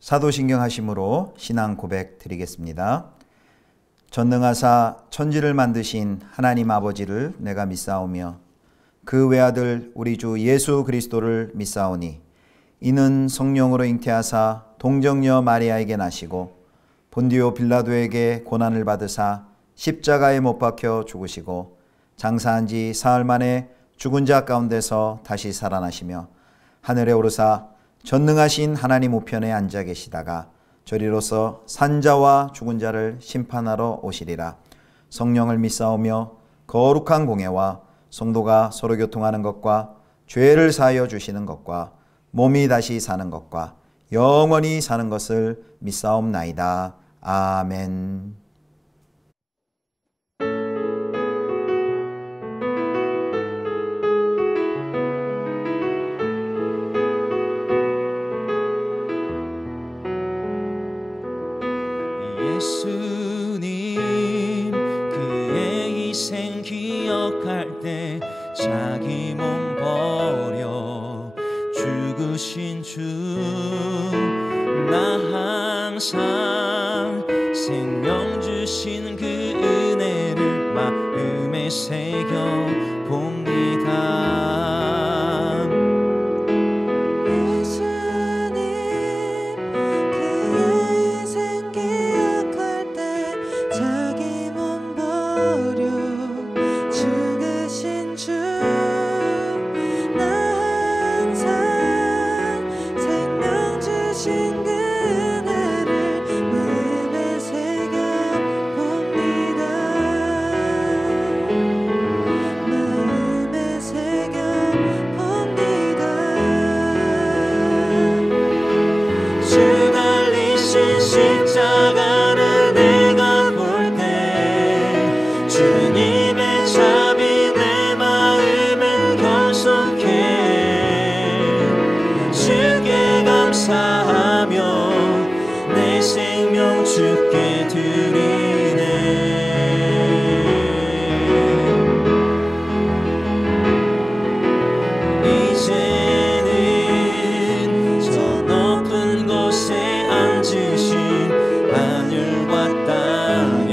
사도신경 하심으로 신앙 고백 드리겠습니다. 전능하사 천지를 만드신 하나님 아버지를 내가 믿사오며 그 외아들 우리 주 예수 그리스도를 믿사오니 이는 성령으로 잉태하사 동정녀 마리아에게 나시고 본디오 빌라도에게 고난을 받으사 십자가에 못 박혀 죽으시고 장사한 지 사흘 만에 죽은 자 가운데서 다시 살아나시며 하늘에 오르사 전능하신 하나님 우편에 앉아 계시다가 저리로서 산자와 죽은 자를 심판하러 오시리라. 성령을 믿사오며 거룩한 공예와 성도가 서로 교통하는 것과 죄를 사하여 주시는 것과 몸이 다시 사는 것과 영원히 사는 것을 믿사옵나이다. 아멘. 예수님 그의 희생 기억할 때 자기 몸 버려 죽으신 주 나 항상 생명 주신 그 은혜를 마음에 새겨 봅니다. 십자가를 내가 볼 때 주님의 자비 내 마음은 결속해 주께 감사하며 내 생명 주께 드리네. 이제는 저 높은 곳에 앉으신 하늘과 땅에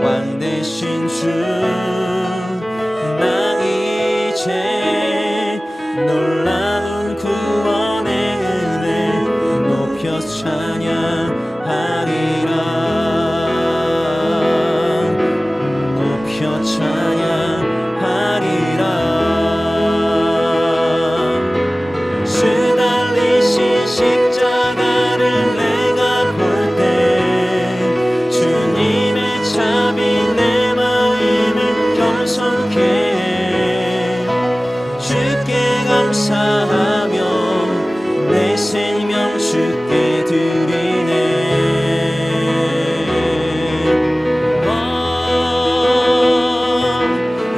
왕 되신 주 나 이제 놀라운 구원의 은혜 높여 찬양하리라. 높여 찬양하리라. 주 달리신 십자가를 내가 볼 때 주님의 자비 내 마음을 겸손케 주께 감사하며 내 생명 주께 드리네.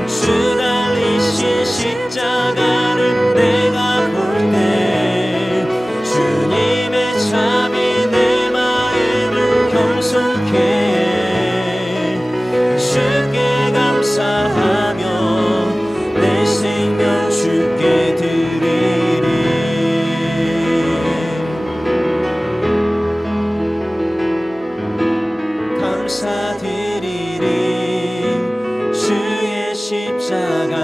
주 달리신 십자가를 내가 볼 때 주님의 자비 내 마음을 겸손케 주께 감사하며 내 생명 주께 드리리. 감사드리리. 주의 십자가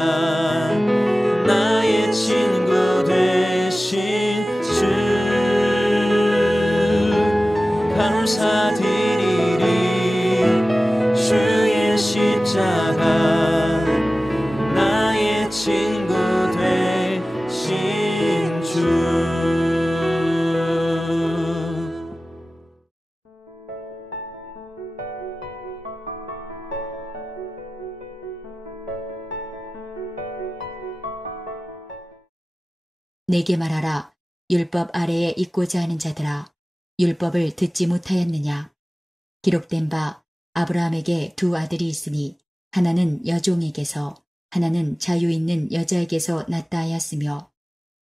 나의 친구 되신 주 감사드리리. 주의 십자가 나의 친구 되신 주. 내게 말하라. 율법 아래에 있고자 하는 자들아, 율법을 듣지 못하였느냐? 기록된 바 아브라함에게 두 아들이 있으니 하나는 여종에게서 하나는 자유 있는 여자에게서 낳다 하였으며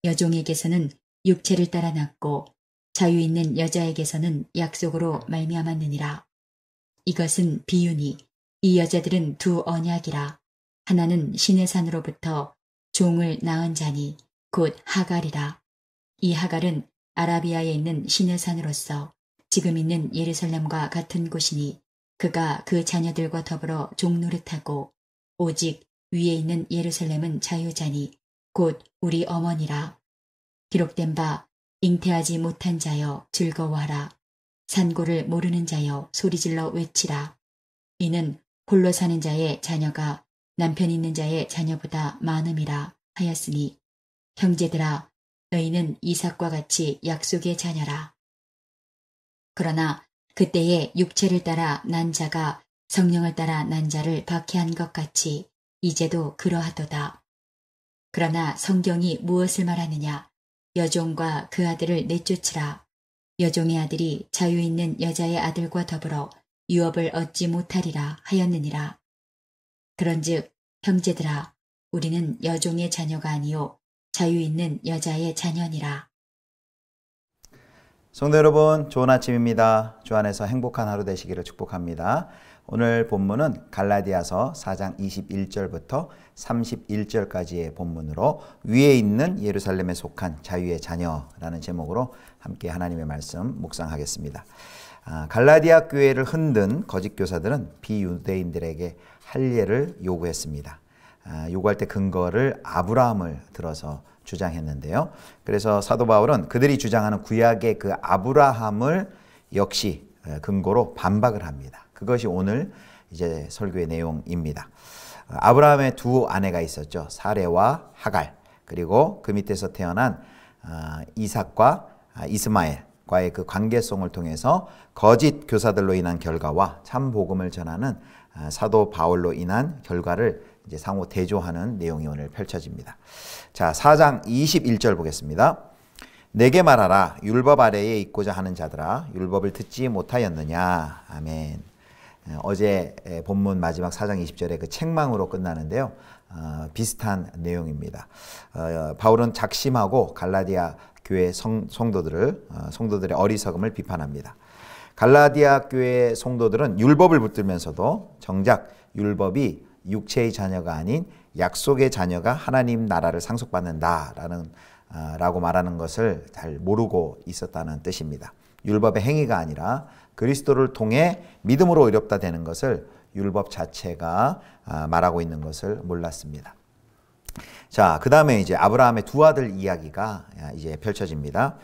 여종에게서는 육체를 따라 낳고 자유 있는 여자에게서는 약속으로 말미암았느니라. 이것은 비유니 이 여자들은 두 언약이라. 하나는 신의 산으로부터 종을 낳은 자니 곧 하갈이라. 이 하갈은 아라비아에 있는 신의 산으로서 지금 있는 예루살렘과 같은 곳이니 그가 그 자녀들과 더불어 종노릇하고 오직 위에 있는 예루살렘은 자유자니 곧 우리 어머니라. 기록된 바 잉태하지 못한 자여 즐거워하라. 산고를 모르는 자여 소리질러 외치라. 이는 홀로 사는 자의 자녀가 남편 있는 자의 자녀보다 많음이라 하였으니 형제들아 너희는 이삭과 같이 약속의 자녀라. 그러나 그때에 육체를 따라 난 자가 성령을 따라 난 자를 박해한 것 같이 이제도 그러하도다. 그러나 성경이 무엇을 말하느냐? 여종과 그 아들을 내쫓으라. 여종의 아들이 자유 있는 여자의 아들과 더불어 유업을 얻지 못하리라 하였느니라. 그런즉 형제들아 우리는 여종의 자녀가 아니요 자유 있는 여자의 자녀니라. 성도 여러분, 좋은 아침입니다. 주 안에서 행복한 하루 되시기를 축복합니다. 오늘 본문은 갈라디아서 4장 21절부터 31절까지의 본문으로 위에 있는 예루살렘에 속한 자유의 자녀라는 제목으로 함께 하나님의 말씀 묵상하겠습니다. 갈라디아 교회를 흔든 거짓 교사들은 비유대인들에게 할례를 요구했습니다. 요구할 때 근거를 아브라함을 들어서 주장했는데요. 그래서 사도 바울은 그들이 주장하는 구약의 그 아브라함을 역시 근거로 반박을 합니다. 그것이 오늘 이제 설교의 내용입니다. 아브라함의 두 아내가 있었죠. 사레와 하갈, 그리고 그 밑에서 태어난 이삭과 이스마엘과의 그 관계성을 통해서 거짓 교사들로 인한 결과와 참 복음을 전하는 사도 바울로 인한 결과를 이제 상호 대조하는 내용이 오늘 펼쳐집니다. 자, 4장 21절 보겠습니다. 내게 말하라. 율법 아래에 있고자 하는 자들아, 율법을 듣지 못하였느냐. 아멘. 어제 본문 마지막 4장 20절에 그 책망으로 끝나는데요. 비슷한 내용입니다. 바울은 작심하고 갈라디아 교회 성도들의 어리석음을 비판합니다. 갈라디아 교회 성도들은 율법을 붙들면서도 정작 율법이 육체의 자녀가 아닌 약속의 자녀가 하나님 나라를 상속받는다라는 라고 말하는 것을 잘 모르고 있었다는 뜻입니다. 율법의 행위가 아니라 그리스도를 통해 믿음으로 의롭다 되는 것을 율법 자체가 말하고 있는 것을 몰랐습니다. 자, 그 다음에 이제 아브라함의 두 아들 이야기가 이제 펼쳐집니다.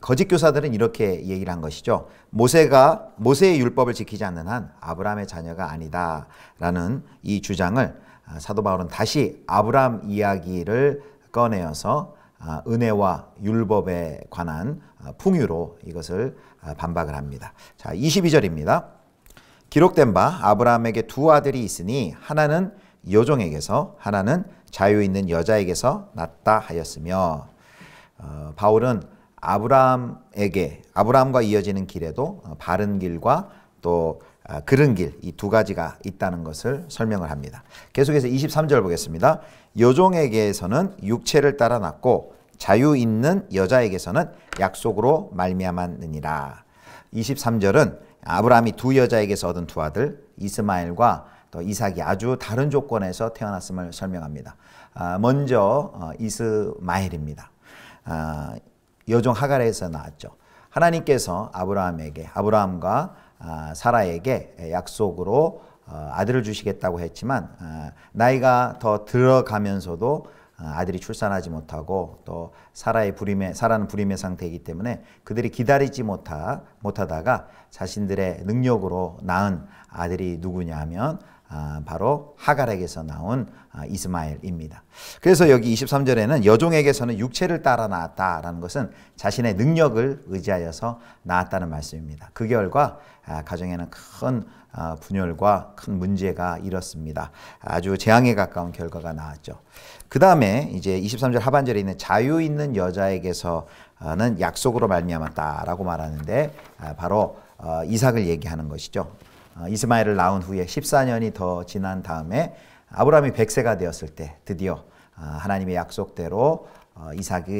거짓 교사들은 이렇게 얘기를 한 것이죠. 모세의 율법을 지키지 않는 한 아브라함의 자녀가 아니다라는 이 주장을 사도 바울은 다시 아브라함 이야기를 꺼내어서 은혜와 율법에 관한 풍유로 이것을 반박을 합니다. 자, 22절입니다. 기록된 바 아브라함에게 두 아들이 있으니 하나는 여종에게서 하나는 자유 있는 여자에게서 났다 하였으며, 바울은 아브라함과 이어지는 길에도 바른 길과 또 그른 길, 이 두 가지가 있다는 것을 설명을 합니다. 계속해서 23절 보겠습니다. 여종에게서는 육체를 따라 났고 자유 있는 여자에게서는 약속으로 말미암았느니라. 23절은 아브라함이 두 여자에게서 얻은 두 아들 이스마엘과 또 이삭이 아주 다른 조건에서 태어났음을 설명합니다. 먼저 이스마엘입니다. 여종 하갈에서 나왔죠. 하나님께서 아브라함과 사라에게 약속으로 아들을 주시겠다고 했지만 나이가 더 들어가면서도 아들이 출산하지 못하고 또 사라는 불임의 상태이기 때문에 그들이 기다리지 못하다가 자신들의 능력으로 낳은 아들이 누구냐 하면 바로 하갈에게서 나온 이스마엘입니다. 그래서 여기 23절에는 여종에게서는 육체를 따라 낳았다라는 것은 자신의 능력을 의지하여서 낳았다는 말씀입니다. 그 결과 가정에는 큰 분열과 큰 문제가 일었습니다. 아주 재앙에 가까운 결과가 나왔죠. 그 다음에 이제 23절 하반절에 있는 자유 있는 여자에게서는 약속으로 말미암았다라고 말하는데 바로 이삭을 얘기하는 것이죠. 이스마엘을 낳은 후에 14년이 더 지난 다음에 아브라함이 100세가 되었을 때 드디어 하나님의 약속대로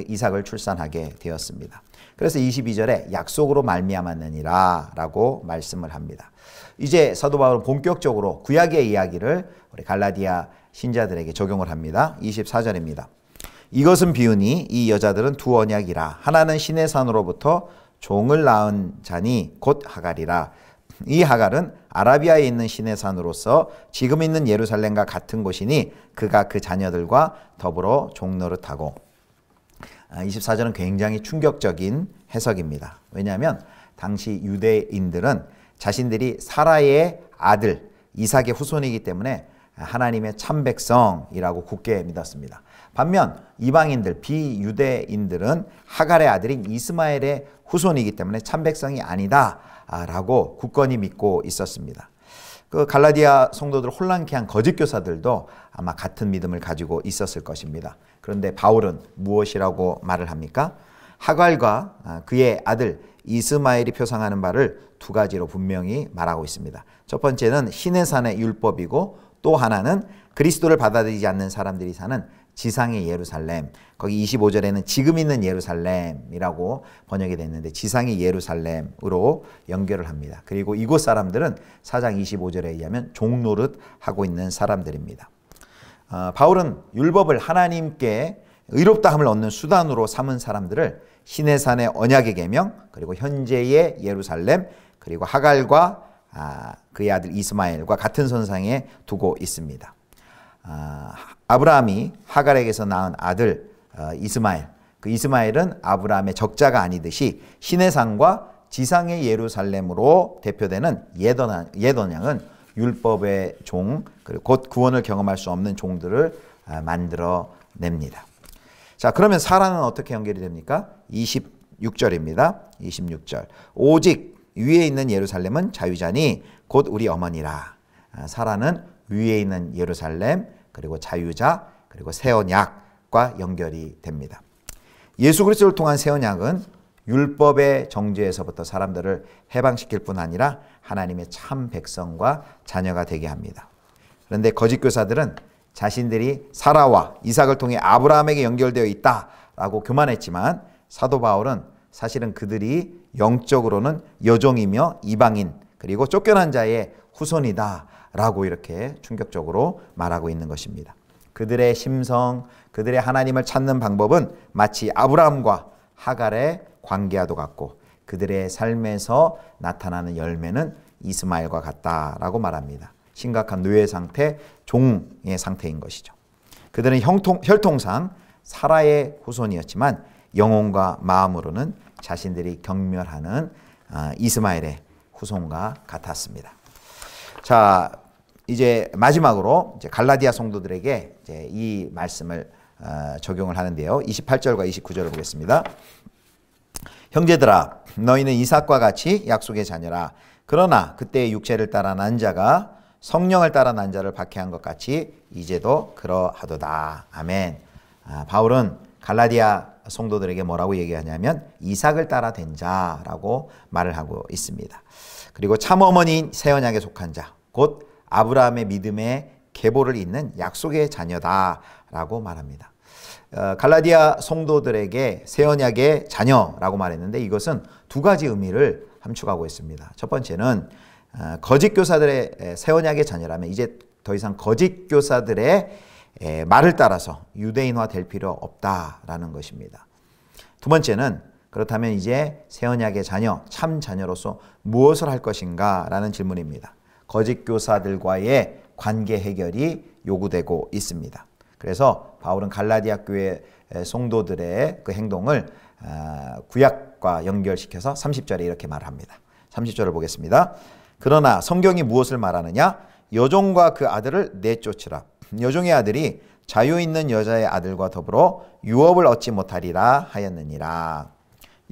이삭을 출산하게 되었습니다. 그래서 22절에 약속으로 말미암았느니라 라고 말씀을 합니다. 이제 사도 바울은 본격적으로 구약의 이야기를 우리 갈라디아 신자들에게 적용을 합니다. 24절입니다. 이것은 비유니 이 여자들은 두 언약이라. 하나는 신의 산으로부터 종을 낳은 자니 곧 하갈이라. 이 하갈은 아라비아에 있는 신의 산으로서 지금 있는 예루살렘과 같은 곳이니 그가 그 자녀들과 더불어 종노릇하고. 24절은 굉장히 충격적인 해석입니다. 왜냐하면 당시 유대인들은 자신들이 사라의 아들 이삭의 후손이기 때문에 하나님의 참백성이라고 굳게 믿었습니다. 반면 이방인들, 비유대인들은 하갈의 아들인 이스마엘의 후손이기 때문에 참백성이 아니다라고 굳건히 믿고 있었습니다. 그 갈라디아 성도들 혼란케 한 거짓 교사들도 아마 같은 믿음을 가지고 있었을 것입니다. 그런데 바울은 무엇이라고 말을 합니까? 하갈과 그의 아들 이스마엘이 표상하는 바를 두 가지로 분명히 말하고 있습니다. 첫 번째는 신의 산의 율법이고 또 하나는 그리스도를 받아들이지 않는 사람들이 사는 지상의 예루살렘, 거기 25절에는 지금 있는 예루살렘이라고 번역이 됐는데 지상의 예루살렘으로 연결을 합니다. 그리고 이곳 사람들은 4장 25절에 의하면 종노릇 하고 있는 사람들입니다. 바울은 율법을 하나님께 의롭다함을 얻는 수단으로 삼은 사람들을 신의 산의 언약의 계명, 그리고 현재의 예루살렘, 그리고 하갈과 그의 아들 이스마엘과 같은 선상에 두고 있습니다. 아브라함이 하갈에게서 낳은 아들 이스마엘, 그 이스마엘은 아브라함의 적자가 아니듯이 신의 산과 지상의 예루살렘으로 대표되는 옛 언약은 율법의 종, 그리고 곧 구원을 경험할 수 없는 종들을 만들어냅니다. 자, 그러면 사라는 어떻게 연결이 됩니까? 26절입니다. 26절. 오직 위에 있는 예루살렘은 자유자니 곧 우리 어머니라. 사라는 위에 있는 예루살렘, 그리고 자유자, 그리고 새 언약과 연결이 됩니다. 예수 그리스도를 통한 새 언약은 율법의 정죄에서부터 사람들을 해방시킬 뿐 아니라 하나님의 참 백성과 자녀가 되게 합니다. 그런데 거짓 교사들은 자신들이 사라와 이삭을 통해 아브라함에게 연결되어 있다라고 교만했지만 사도 바울은 사실은 그들이 영적으로는 여종이며 이방인 그리고 쫓겨난 자의 후손이다라고 이렇게 충격적으로 말하고 있는 것입니다. 그들의 심성, 그들의 하나님을 찾는 방법은 마치 아브라함과 하갈의 관계와도 같고 그들의 삶에서 나타나는 열매는 이스마엘과 같다라고 말합니다. 심각한 노예 상태, 종의 상태인 것이죠. 그들은 혈통상 사라의 후손이었지만 영혼과 마음으로는 자신들이 경멸하는 이스마엘의 후손과 같았습니다. 자, 이제 마지막으로 이제 갈라디아 성도들에게 이제 이 말씀을 적용을 하는데요. 28절과 29절을 보겠습니다. 형제들아, 너희는 이삭과 같이 약속의 자녀라. 그러나 그때의 육체를 따라 난 자가 성령을 따라 난 자를 박해한 것 같이 이제도 그러하도다. 아멘. 바울은 갈라디아 성도들에게 뭐라고 얘기하냐면 이삭을 따라 된 자라고 말을 하고 있습니다. 그리고 참어머니인 새 언약에 속한 자, 곧 아브라함의 믿음의 계보를 잇는 약속의 자녀다라고 말합니다. 갈라디아 성도들에게 새 언약의 자녀라고 말했는데 이것은 두 가지 의미를 함축하고 있습니다. 첫 번째는 거짓 교사들의 새 언약의 자녀라면 이제 더 이상 거짓 교사들의 말을 따라서 유대인화 될 필요 없다라는 것입니다. 두 번째는 그렇다면 이제 새 언약의 자녀, 참 자녀로서 무엇을 할 것인가 라는 질문입니다. 거짓 교사들과의 관계 해결이 요구되고 있습니다. 그래서 바울은 갈라디아 교회 성도들의 그 행동을 구약과 연결시켜서 30절에 이렇게 말합니다. 30절을 보겠습니다. 그러나 성경이 무엇을 말하느냐? 여종과 그 아들을 내쫓으라. 여종의 아들이 자유 있는 여자의 아들과 더불어 유업을 얻지 못하리라 하였느니라.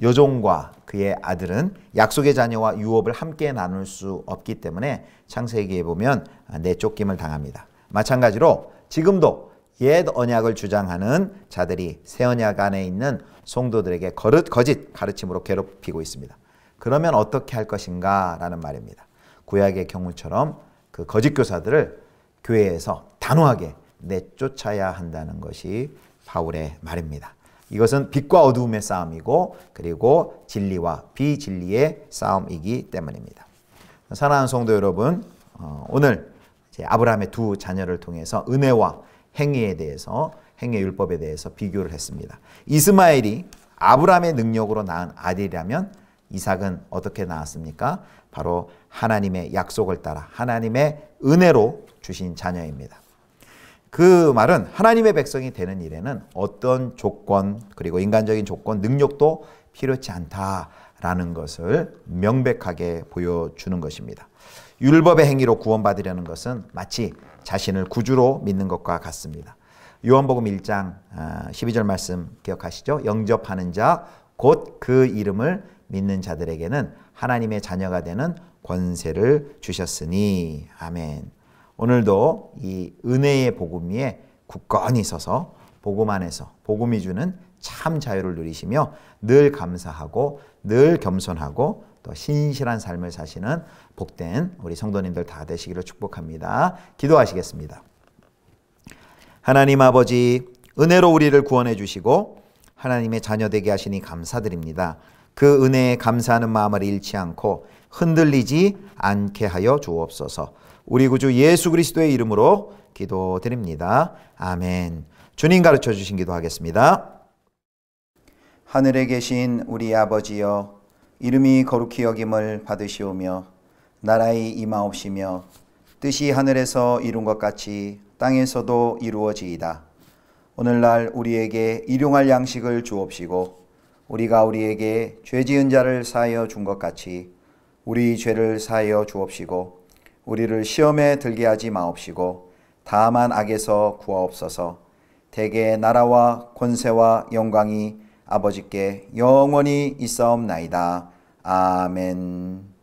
여종과 그의 아들은 약속의 자녀와 유업을 함께 나눌 수 없기 때문에 창세기에 보면 내쫓김을 당합니다. 마찬가지로 지금도 옛 언약을 주장하는 자들이 새 언약 안에 있는 성도들에게 거짓 가르침으로 괴롭히고 있습니다. 그러면 어떻게 할 것인가 라는 말입니다. 구약의 경우처럼 그 거짓 교사들을 교회에서 단호하게 내쫓아야 한다는 것이 바울의 말입니다. 이것은 빛과 어두움의 싸움이고 그리고 진리와 비진리의 싸움이기 때문입니다. 사랑하는 성도 여러분, 오늘 이제 아브라함의 두 자녀를 통해서 은혜와 행위에 대해서 행위 율법에 대해서 비교를 했습니다. 이스마엘이 아브라함의 능력으로 낳은 아들이라면 이삭은 어떻게 낳았습니까? 바로 하나님의 약속을 따라 하나님의 은혜로 주신 자녀입니다. 그 말은 하나님의 백성이 되는 일에는 어떤 조건, 그리고 인간적인 조건, 능력도 필요치 않다라는 것을 명백하게 보여주는 것입니다. 율법의 행위로 구원받으려는 것은 마치 자신을 구주로 믿는 것과 같습니다. 요한복음 1장 12절 말씀 기억하시죠? 영접하는 자, 곧 그 이름을 믿는 자들에게는 하나님의 자녀가 되는 권세를 주셨으니. 아멘. 오늘도 이 은혜의 복음 위에 굳건히 서서 복음 안에서 복음이 주는 참 자유를 누리시며 늘 감사하고 늘 겸손하고 또 신실한 삶을 사시는 복된 우리 성도님들 다 되시기를 축복합니다. 기도하시겠습니다. 하나님 아버지, 은혜로 우리를 구원해 주시고 하나님의 자녀 되게 하시니 감사드립니다. 그 은혜에 감사하는 마음을 잃지 않고 흔들리지 않게 하여 주옵소서. 우리 구주 예수 그리스도의 이름으로 기도드립니다. 아멘. 주님 가르쳐 주신 기도하겠습니다. 하늘에 계신 우리 아버지여, 이름이 거룩히 여김을 받으시오며 나라의 임하옵시며 뜻이 하늘에서 이룬 것 같이 땅에서도 이루어지이다. 오늘날 우리에게 일용할 양식을 주옵시고 우리가 우리에게 죄 지은 자를 사하여 준 것 같이 우리 죄를 사하여 주옵시고 우리를 시험에 들게 하지 마옵시고 다만 악에서 구하옵소서. 대개 나라와 권세와 영광이 아버지께 영원히 있사옵나이다. 아멘.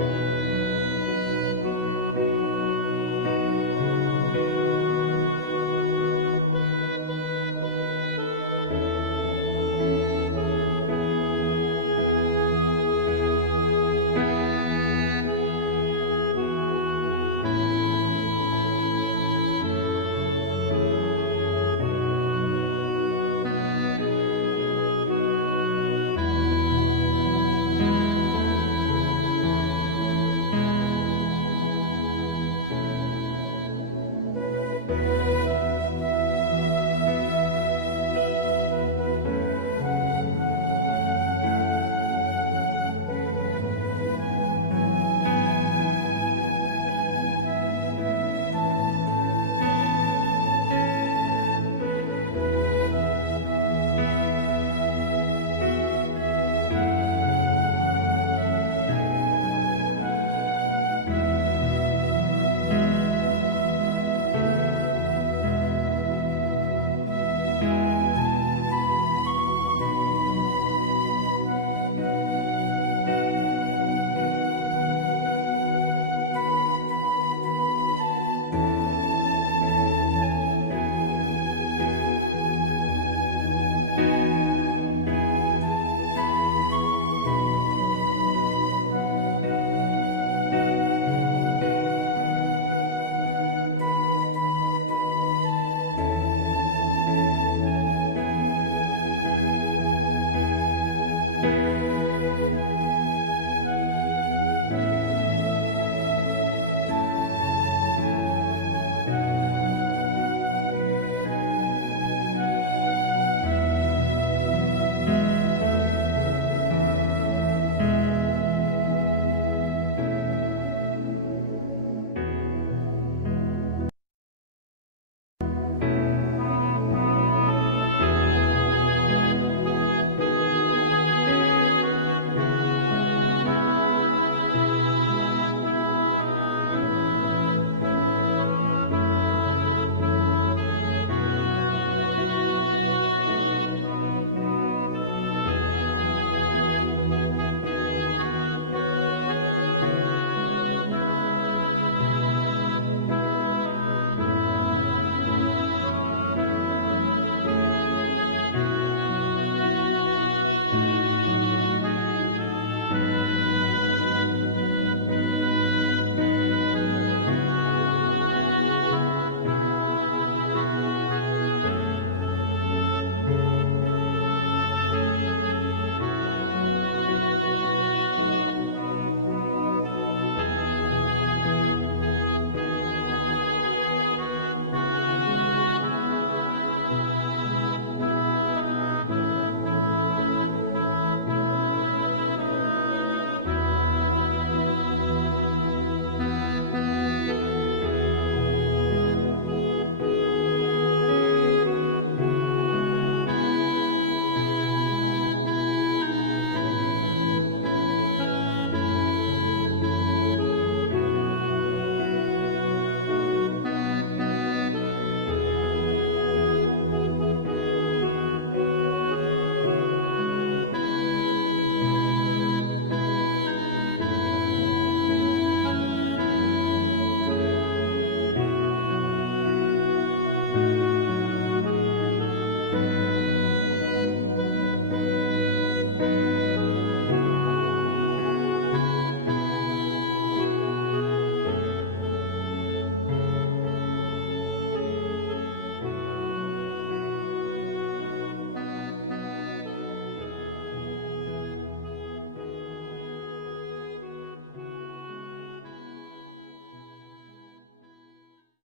주옵소서.